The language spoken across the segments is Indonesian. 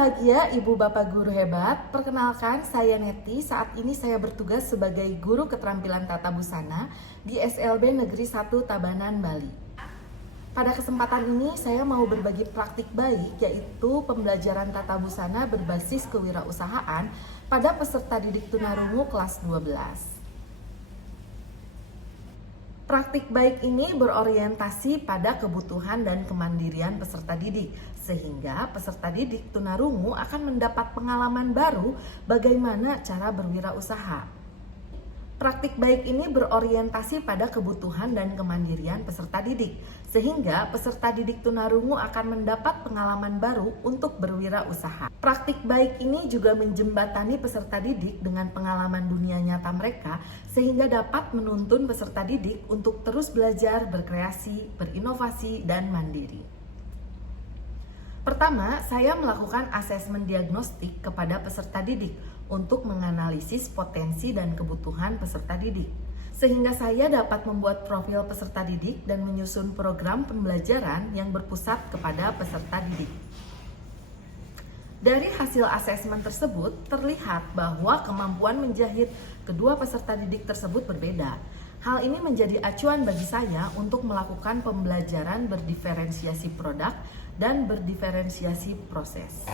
bahagia Ibu Bapak Guru hebat, perkenalkan saya Neti. Saat ini saya bertugas sebagai Guru Keterampilan Tata Busana di SLB Negeri 1 Tabanan, Bali. Pada kesempatan ini saya mau berbagi praktik baik, yaitu pembelajaran tata busana berbasis kewirausahaan pada peserta didik tunarungu kelas 12. Praktik baik ini berorientasi pada kebutuhan dan kemandirian peserta didik, sehingga peserta didik tunarungu akan mendapat pengalaman baru bagaimana cara berwirausaha. Praktik baik ini berorientasi pada kebutuhan dan kemandirian peserta didik, sehingga peserta didik tunarungu akan mendapat pengalaman baru untuk berwirausaha. Praktik baik ini juga menjembatani peserta didik dengan pengalaman dunia nyata mereka, sehingga dapat menuntun peserta didik untuk terus belajar, berkreasi, berinovasi, dan mandiri. Pertama, saya melakukan asesmen diagnostik kepada peserta didik untuk menganalisis potensi dan kebutuhan peserta didik, sehingga saya dapat membuat profil peserta didik dan menyusun program pembelajaran yang berpusat kepada peserta didik. Dari hasil asesmen tersebut, terlihat bahwa kemampuan menjahit kedua peserta didik tersebut berbeda. Hal ini menjadi acuan bagi saya untuk melakukan pembelajaran berdiferensiasi produk dan berdiferensiasi proses.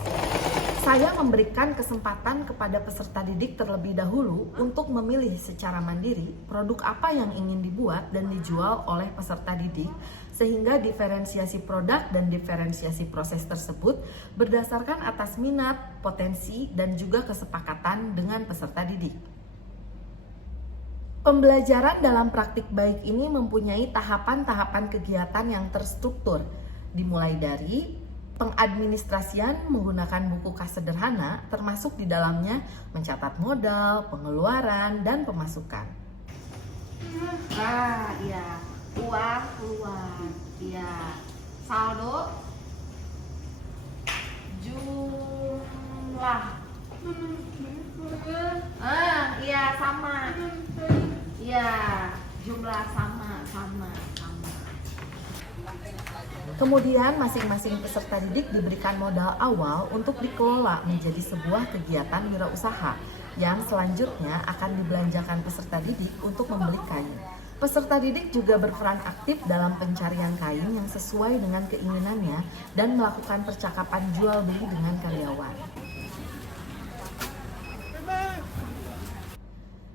Saya memberikan kesempatan kepada peserta didik terlebih dahulu untuk memilih secara mandiri produk apa yang ingin dibuat dan dijual oleh peserta didik, sehingga diferensiasi produk dan diferensiasi proses tersebut berdasarkan atas minat, potensi, dan juga kesepakatan dengan peserta didik. Pembelajaran dalam praktik baik ini mempunyai tahapan-tahapan kegiatan yang terstruktur, dimulai dari pengadministrasian menggunakan buku kas sederhana, termasuk di dalamnya mencatat modal, pengeluaran, dan pemasukan. Iya, uang keluar, iya, saldo, jumlah, iya sama, iya, jumlah sama. Kemudian masing-masing peserta didik diberikan modal awal untuk dikelola menjadi sebuah kegiatan wirausaha yang selanjutnya akan dibelanjakan peserta didik untuk membeli kain. Peserta didik juga berperan aktif dalam pencarian kain yang sesuai dengan keinginannya dan melakukan percakapan jual beli dengan karyawan.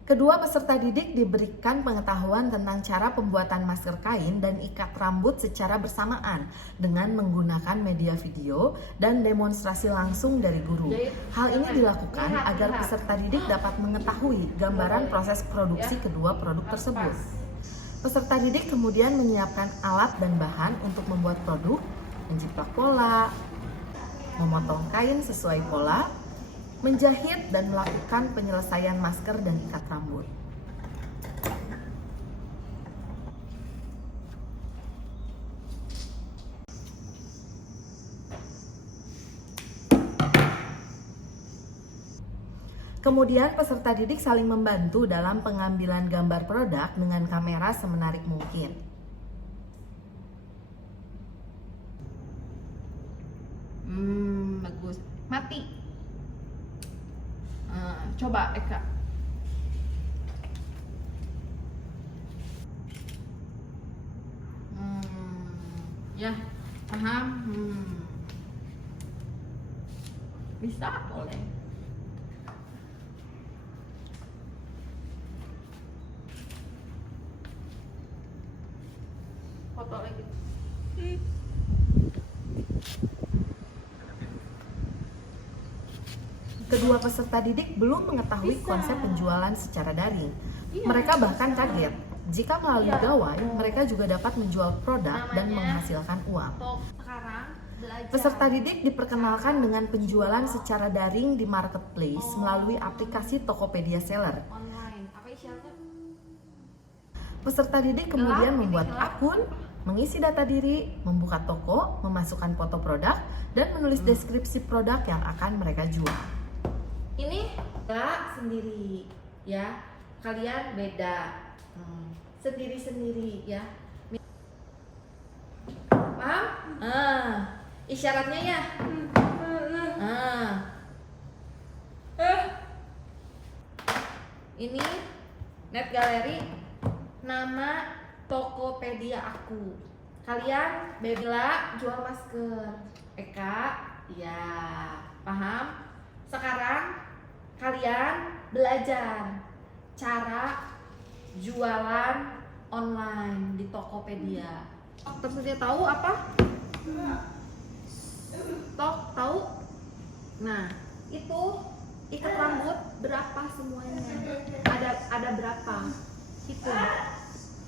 Kedua peserta didik diberikan pengetahuan tentang cara pembuatan masker kain dan ikat rambut secara bersamaan dengan menggunakan media video dan demonstrasi langsung dari guru. Hal ini dilakukan agar peserta didik dapat mengetahui gambaran proses produksi kedua produk tersebut. Peserta didik kemudian menyiapkan alat dan bahan untuk membuat produk, menjiplak pola, memotong kain sesuai pola, menjahit dan melakukan penyelesaian masker dan ikat rambut. Kemudian peserta didik saling membantu dalam pengambilan gambar produk dengan kamera semenarik mungkin. Bagus. Mati. Coba Eka. Ya, paham? Bisa boleh. Foto lagi. Kedua peserta didik belum mengetahui konsep penjualan secara daring. Mereka bahkan kaget jika melalui gawai mereka juga dapat menjual produk dan menghasilkan uang. Peserta didik diperkenalkan dengan penjualan secara daring di marketplace melalui aplikasi Tokopedia Seller. Peserta didik kemudian membuat akun, mengisi data diri, membuka toko, memasukkan foto produk, dan menulis deskripsi produk yang akan mereka jual. Ini enggak sendiri ya, kalian beda, sendiri-sendiri ya. Paham? Isyaratnya ya. Ini Net Gallery, nama Tokopedia aku. Kalian Bella jual masker. Eka, ya paham? Sekarang kalian belajar cara jualan online di Tokopedia. Tersedia tahu apa? Tahu? Nah, itu ikat rambut berapa semuanya? Ada berapa? Hitung.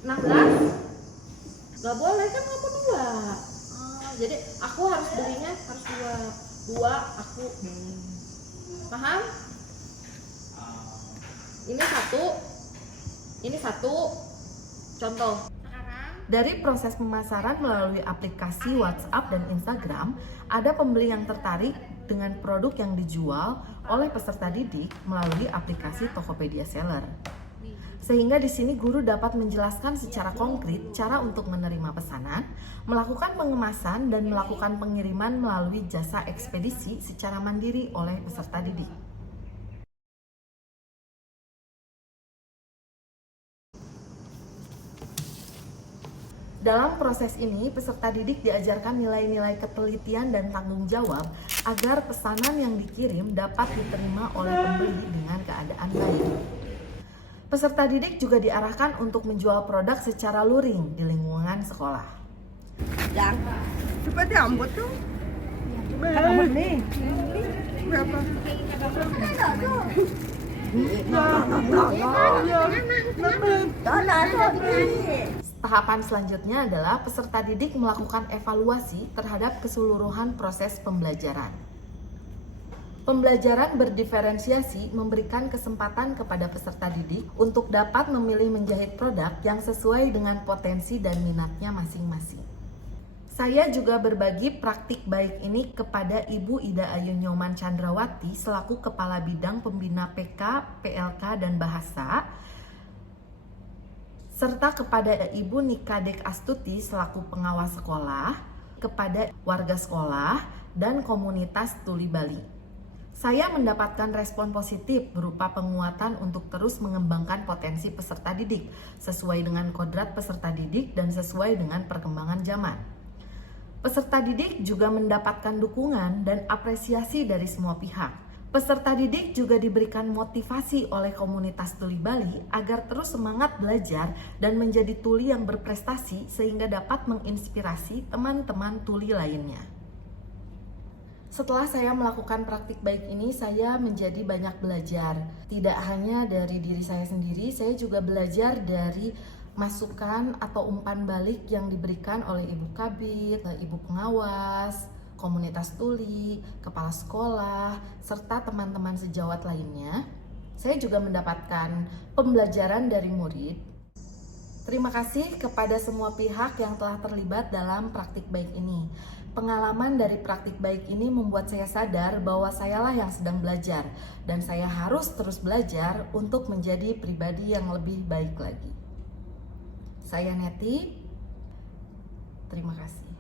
16? Gak boleh kan, kamu 2. Jadi aku harus belinya harus 2 aku beli. Paham? Ini satu contoh. Dari proses pemasaran melalui aplikasi WhatsApp dan Instagram, ada pembeli yang tertarik dengan produk yang dijual oleh peserta didik melalui aplikasi Tokopedia Seller. Sehingga di sini guru dapat menjelaskan secara konkret cara untuk menerima pesanan, melakukan pengemasan dan melakukan pengiriman melalui jasa ekspedisi secara mandiri oleh peserta didik. Dalam proses ini, peserta didik diajarkan nilai-nilai ketelitian dan tanggung jawab agar pesanan yang dikirim dapat diterima oleh pembeli dengan keadaan baik. Peserta didik juga diarahkan untuk menjual produk secara luring di lingkungan sekolah. Yang seperti rambut tuh. Rambut nih. Berapa? Tahapan selanjutnya adalah peserta didik melakukan evaluasi terhadap keseluruhan proses pembelajaran. Pembelajaran berdiferensiasi memberikan kesempatan kepada peserta didik untuk dapat memilih menjahit produk yang sesuai dengan potensi dan minatnya masing-masing. Saya juga berbagi praktik baik ini kepada Ibu Ida Ayu Nyoman Chandrawati selaku Kepala Bidang Pembina PK, PLK, dan Bahasa, serta kepada Ibu Nika Dek Astuti selaku pengawas sekolah, kepada warga sekolah, dan komunitas Tuli Bali. Saya mendapatkan respon positif berupa penguatan untuk terus mengembangkan potensi peserta didik sesuai dengan kodrat peserta didik dan sesuai dengan perkembangan zaman. Peserta didik juga mendapatkan dukungan dan apresiasi dari semua pihak. Peserta didik juga diberikan motivasi oleh komunitas Tuli Bali agar terus semangat belajar dan menjadi tuli yang berprestasi sehingga dapat menginspirasi teman-teman tuli lainnya. Setelah saya melakukan praktik baik ini, saya menjadi banyak belajar. Tidak hanya dari diri saya sendiri, saya juga belajar dari masukan atau umpan balik yang diberikan oleh Ibu Kabid, Ibu Pengawas, komunitas tuli, kepala sekolah, serta teman-teman sejawat lainnya. Saya juga mendapatkan pembelajaran dari murid. Terima kasih kepada semua pihak yang telah terlibat dalam praktik baik ini. Pengalaman dari praktik baik ini membuat saya sadar bahwa sayalah yang sedang belajar dan saya harus terus belajar untuk menjadi pribadi yang lebih baik lagi. Saya Neti, terima kasih.